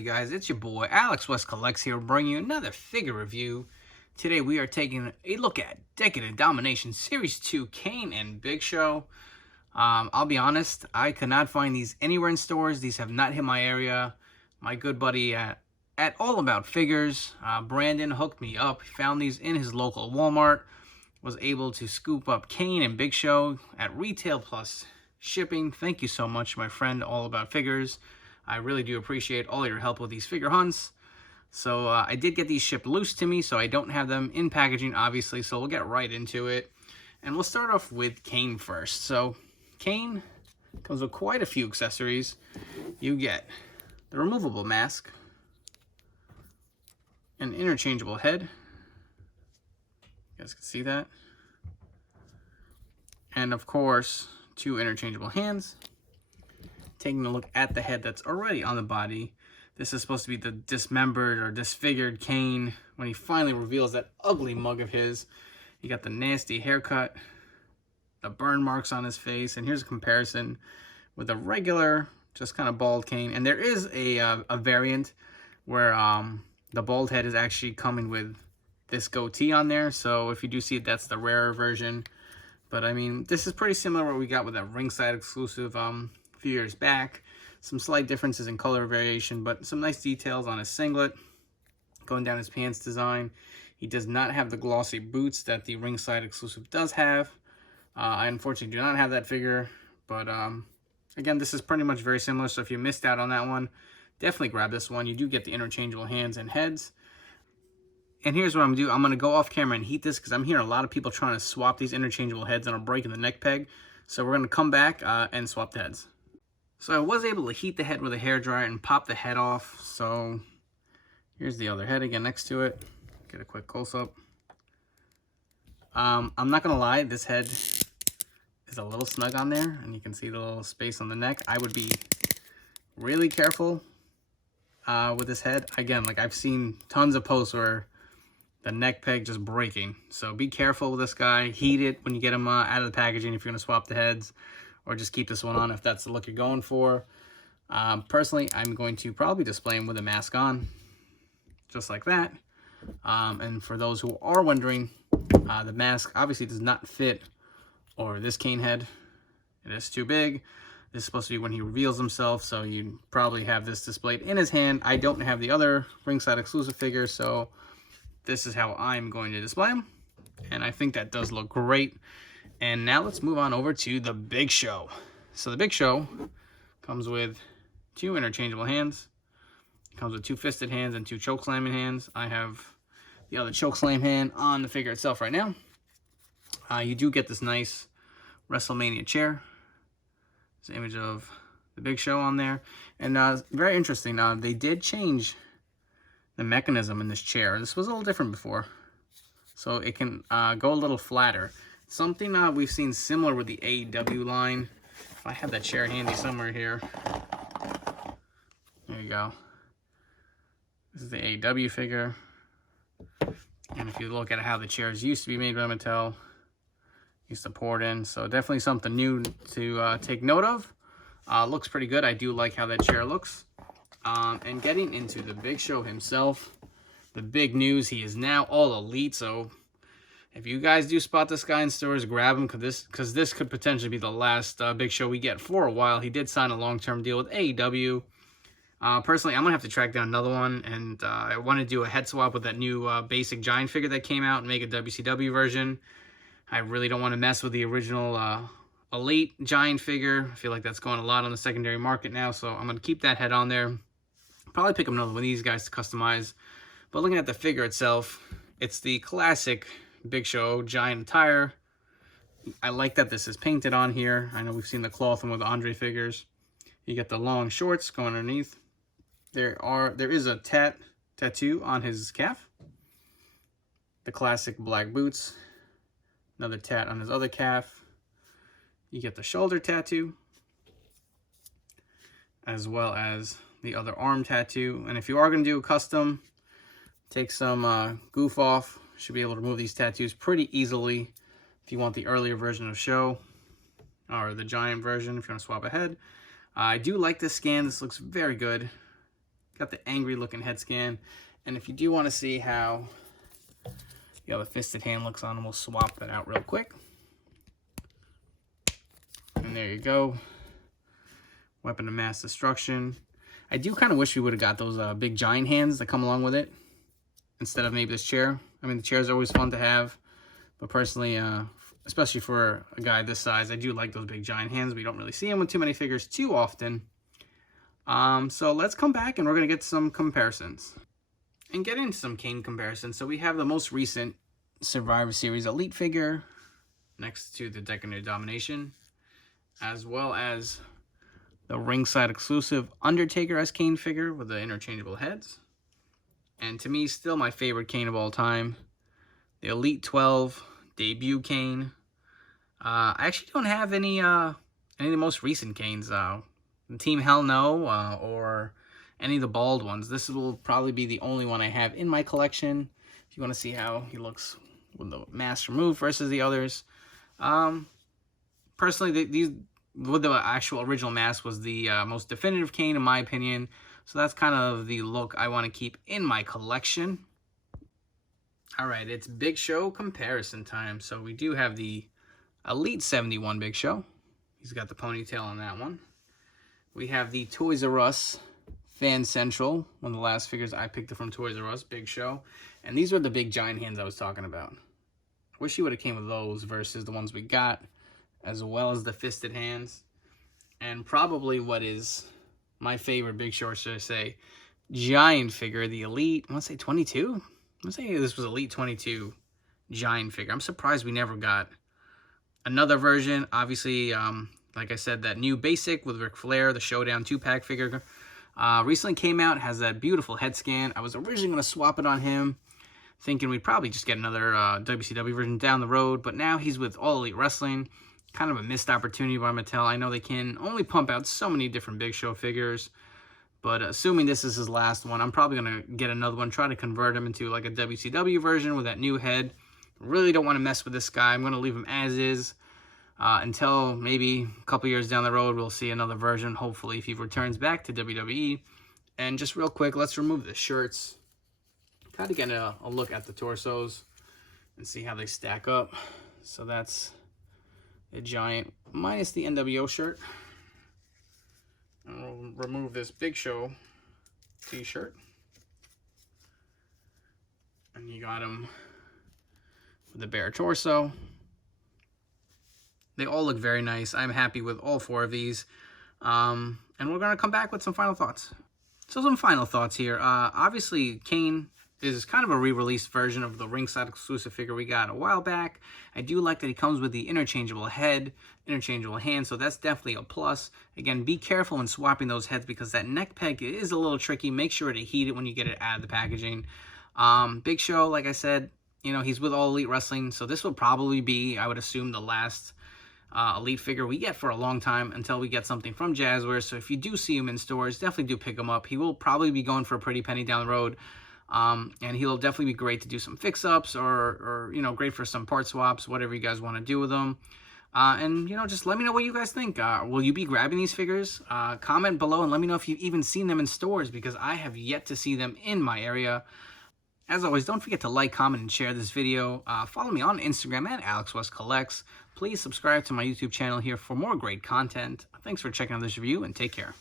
you guys? It's your boy Alex West Collects here, bringing you another figure review. Today we are taking a look at Decade of Domination Series 2 Kane and Big Show. I'll be honest, I could not find these anywhere in stores. These have not hit my area. My good buddy at All About Figures, Brandon, hooked me up. He found these in his local Walmart. Was able to scoop up Kane and Big Show at retail plus shipping. Thank you so much, my friend, All About Figures. I really do appreciate all your help with these figure hunts. So I did get these shipped loose to me, so I don't have them in packaging, obviously, so we'll get right into it. And we'll start off with Kane first. So Kane comes with quite a few accessories. You get the removable mask, an interchangeable head. You guys can see that. And of course, two interchangeable hands. Taking a look at the head that's already on the body. This is supposed to be the dismembered or disfigured Kane when he finally reveals that ugly mug of his. You got the nasty haircut, the burn marks on his face, and here's a comparison with a regular, just kind of bald Kane. And there is a variant where the bald head is actually coming with this goatee on there. So if you do see it, that's the rarer version. But I mean, this is pretty similar to what we got with that ringside exclusive few years back. Some slight differences in color variation, but some nice details on his singlet. Going down his pants design. He does not have the glossy boots that the ringside exclusive does have. I unfortunately do not have that figure, but again, this is pretty much very similar, so if you missed out on that one, definitely grab this one. You do get the interchangeable hands and heads. And here's what I'm going to do. I'm going to go off camera and heat this because I'm hearing a lot of people trying to swap these interchangeable heads and are breaking the neck peg. So we're going to come back and swap the heads. So I was able to heat the head with a hairdryer and pop the head off. So here's the other head again next to it. Get a quick close-up. I'm not going to lie, this head is a little snug on there. And you can see the little space on the neck. I would be really careful with this head. Again, like I've seen tons of posts where the neck peg just breaking. So be careful with this guy. Heat it when you get him out of the packaging if you're going to swap the heads. Or just keep this one on if that's the look you're going for. Personally, I'm going to probably display him with a mask on. Just like that. And for those who are wondering, the mask obviously does not fit over this Kane head. It is too big. This is supposed to be when he reveals himself, so you probably have this displayed in his hand. I don't have the other ringside exclusive figure, so this is how I'm going to display him. And I think that does look great. And now let's move on over to the Big Show. So the Big Show comes with two interchangeable hands. It comes with two fisted hands and two choke slamming hands. I have the other choke slam hand on the figure itself right now. You do get this nice WrestleMania chair. There's an image of the Big Show on there. And very interesting, they did change the mechanism in this chair. This was a little different before. So it can go a little flatter. Something we've seen similar with the AEW line. If I have that chair handy somewhere here. There you go. This is the AEW figure. And if you look at how the chairs used to be made by Mattel, used to pour it in. So definitely something new to take note of. Looks pretty good. I do like how that chair looks. And getting into the Big Show himself, the big news, he is now all elite. So if you guys do spot this guy in stores, grab him because this could potentially be the last Big Show we get for a while. He did sign a long-term deal with AEW. Personally, I'm going to have to track down another one, and I want to do a head swap with that new basic Giant figure that came out and make a WCW version. I really don't want to mess with the original Elite Giant figure. I feel like that's going a lot on the secondary market now, so I'm going to keep that head on there. Probably pick up another one of these guys to customize. But looking at the figure itself, it's the classic Big Show Giant attire. I like that this is painted on here. I know we've seen the cloth one with the Andre figures. You get the long shorts going underneath. There is a tattoo on his calf. The classic black boots. Another tat on his other calf. You get the shoulder tattoo, as well as the other arm tattoo. And if you are going to do a custom, take some goof off. Should be able to remove these tattoos pretty easily if you want the earlier version of Show, or the Giant version if you want to swap ahead. I do like this scan. This looks very good. got the angry looking head scan. And if you do want to see how the fisted hand looks on him, we'll swap that out real quick. And there you go. Weapon of mass destruction. I do kind of wish we would have got those big giant hands that come along with it instead of maybe this chair. I mean, the chair is always fun to have, but personally, especially for a guy this size, I do like those big giant hands. We don't really see them with too many figures too often. So let's come back and we're going to get some comparisons and get into some Kane comparisons. So we have the most recent Survivor Series Elite figure next to the Decade of Domination, as well as the ringside exclusive Undertaker as Kane figure with the interchangeable heads. And to me, still my favorite Kane of all time, the Elite 12 debut Kane. I actually don't have any of the most recent Kanes. Team Hell No or any of the bald ones. This will probably be the only one I have in my collection. If you want to see how he looks with the mask removed versus the others. Personally, these with the actual original mask was the most definitive Kane in my opinion. So that's kind of the look I want to keep in my collection. Alright, it's Big Show comparison time. So we do have the Elite 71 Big Show. He's got the ponytail on that one. We have the Toys R Us Fan Central, one of the last figures I picked up from Toys R Us, Big Show. And these were the big giant hands I was talking about. Wish he would have came with those versus the ones we got, as well as the fisted hands. And probably what is my favorite Big Show, or should I say, giant figure, the Elite, I want to say 22? I want to say this was Elite 22 giant figure. I'm surprised we never got another version. Obviously, like I said, that new basic with Ric Flair, the Showdown 2-pack figure, recently came out, has that beautiful head scan. I was originally going to swap it on him, thinking we'd probably just get another WCW version down the road, but now he's with All Elite Wrestling. Kind of a missed opportunity by Mattel. I know they can only pump out so many different Big Show figures, but assuming this is his last one, I'm probably going to get another one, try to convert him into like a WCW version with that new head. Really don't want to mess with this guy. I'm going to leave him as is until maybe a couple years down the road, we'll see another version, hopefully, if he returns back to WWE. And just real quick, let's remove the shirts. Kind of get a look at the torsos and see how they stack up. So that's a giant minus the NWO shirt. And we'll remove this Big Show t-shirt. And you got him with the bare torso. They all look very nice. I'm happy with all four of these. And we're going to come back with some final thoughts. So some final thoughts here. Obviously, Kane is kind of a re-released version of the ringside exclusive figure we got a while back. I do like that he comes with the interchangeable head, interchangeable hand, so that's definitely a plus. Again, be careful when swapping those heads because that neck peg is a little tricky. Make sure to heat it when you get it out of the packaging. Big Show, like I said, you know, he's with All Elite Wrestling, so this will probably be, I would assume, the last Elite figure we get for a long time until we get something from Jazzwares. So if you do see him in stores, definitely do pick him up. He will probably be going for a pretty penny down the road. And he'll definitely be great to do some fix-ups or, you know, great for some part swaps, whatever you guys want to do with them. And, you know, just let me know what you guys think. Will you be grabbing these figures? Comment below and let me know if you've even seen them in stores because I have yet to see them in my area. As always, don't forget to like, comment, and share this video. Follow me on Instagram at AlexWestCollects. Please subscribe to my YouTube channel here for more great content. Thanks for checking out this review and take care.